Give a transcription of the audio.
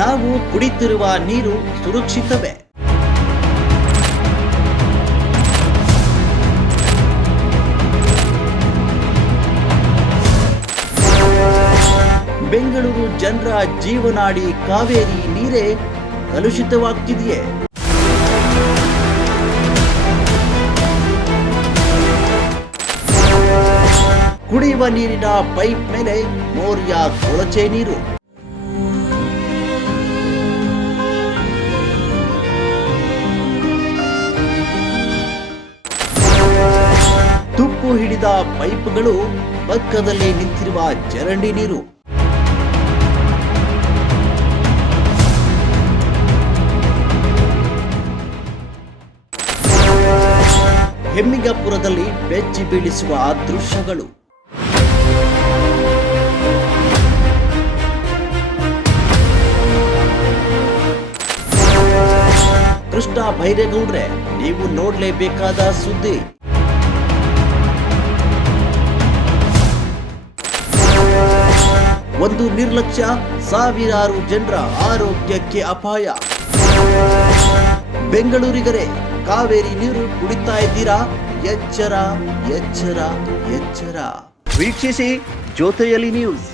ನಾವು ಕುಡಿತಿರುವ ನೀರು ಸುರಕ್ಷಿತವೇ? ಬೆಂಗಳೂರು ಜನರ ಜೀವನಾಡಿ ಕಾವೇರಿ ನೀರೇ ಕಲುಷಿತವಾಗ್ತಿದೆಯೇ? ಕುಡಿಯುವ ನೀರಿನ ಪೈಪ್ ಮೇಲೆ ಮೋರಿಯ ಕೊಳಚೆ ನೀರು. ತುಕ್ಕು ಹಿಡಿದ ಪೈಪ್ಗಳು, ಪಕ್ಕದಲ್ಲಿ ನಿಂತಿರುವ ಚರಂಡಿ ನೀರು. ಹೆಮ್ಮಿಗಪುರದಲ್ಲಿ ಬೆಚ್ಚಿ ಬೀಳಿಸುವ ದೃಶ್ಯಗಳು. ಕೃಷ್ಣ ಬೈರೇಗೌಡ್ರೆ, ನೀವು ನೋಡಲೇಬೇಕಾದ ಸುದ್ದಿ. ಒಂದು ನಿರ್ಲಕ್ಷ್ಯ, ಸಾವಿರಾರು ಜನರ ಆರೋಗ್ಯಕ್ಕೆ ಅಪಾಯ. ಬೆಂಗಳೂರಿಗರೇ, ಕಾವೇರಿ ನೀರು ಕುಡಿತಾ ಇದ್ದೀರಾ? ಎಚ್ಚರ ಎಚ್ಚರ ಎಚ್ಚರ. ವೀಕ್ಷಿಸಿ ಜೊತೆಯಲ್ಲಿ ನ್ಯೂಸ್.